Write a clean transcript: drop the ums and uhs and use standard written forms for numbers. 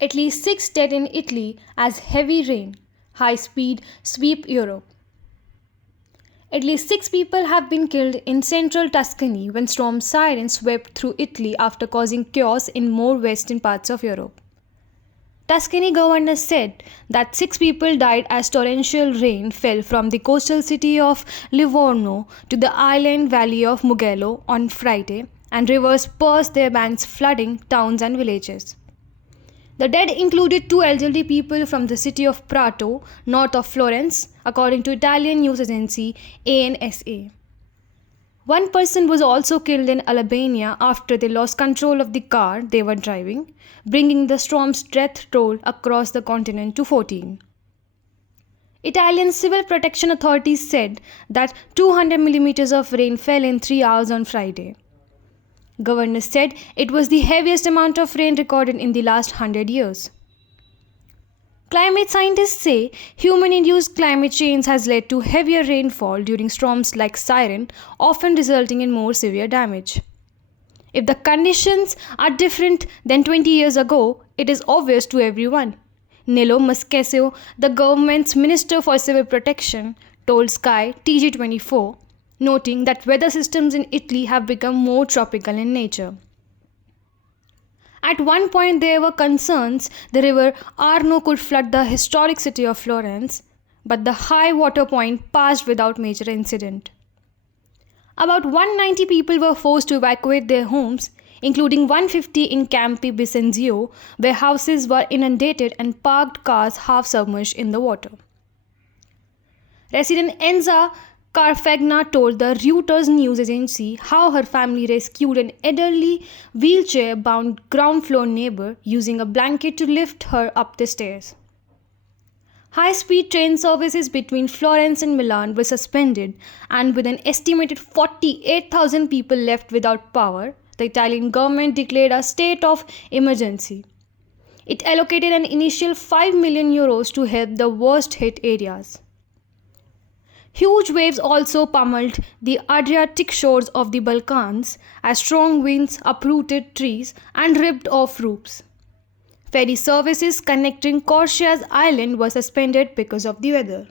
At least 6 dead in Italy as heavy rain, high speed sweep Europe. At least 6 people have been killed in central Tuscany when storm sirens swept through Italy after causing chaos in more western parts of Europe. Tuscany governor said that 6 people died as torrential rain fell from the coastal city of Livorno to the island valley of Mugello on Friday, and rivers burst their banks, flooding towns and villages. The dead included 2 elderly people from the city of Prato, north of Florence, according to Italian news agency ANSA. One person was also killed in Albania after they lost control of the car they were driving, bringing the storm's death toll across the continent to 14. Italian civil protection authorities said that 200 millimeters of rain fell in 3 hours on Friday. Governor said it was the heaviest amount of rain recorded in the last 100 years. Climate scientists say human-induced climate change has led to heavier rainfall during storms like Siren, often resulting in more severe damage. If the conditions are different than 20 years ago, it is obvious to everyone. Nello Maschesio, the government's Minister for Civil Protection, told Sky TG24, noting that weather systems in Italy have become more tropical in nature. At one point, there were concerns the river Arno could flood the historic city of Florence, but the high water point passed without major incident. About 190 people were forced to evacuate their homes, including 150 in Campi Bisenzio, where houses were inundated and parked cars half submerged in the water. Resident Enza Carfagna told the Reuters news agency how her family rescued an elderly, wheelchair-bound ground floor neighbor using a blanket to lift her up the stairs. High-speed train services between Florence and Milan were suspended, and with an estimated 48,000 people left without power, the Italian government declared a state of emergency. It allocated an initial €5 million to help the worst-hit areas. Huge waves also pummeled the Adriatic shores of the Balkans as strong winds uprooted trees and ripped off roofs. Ferry services connecting Corsia's island were suspended because of the weather.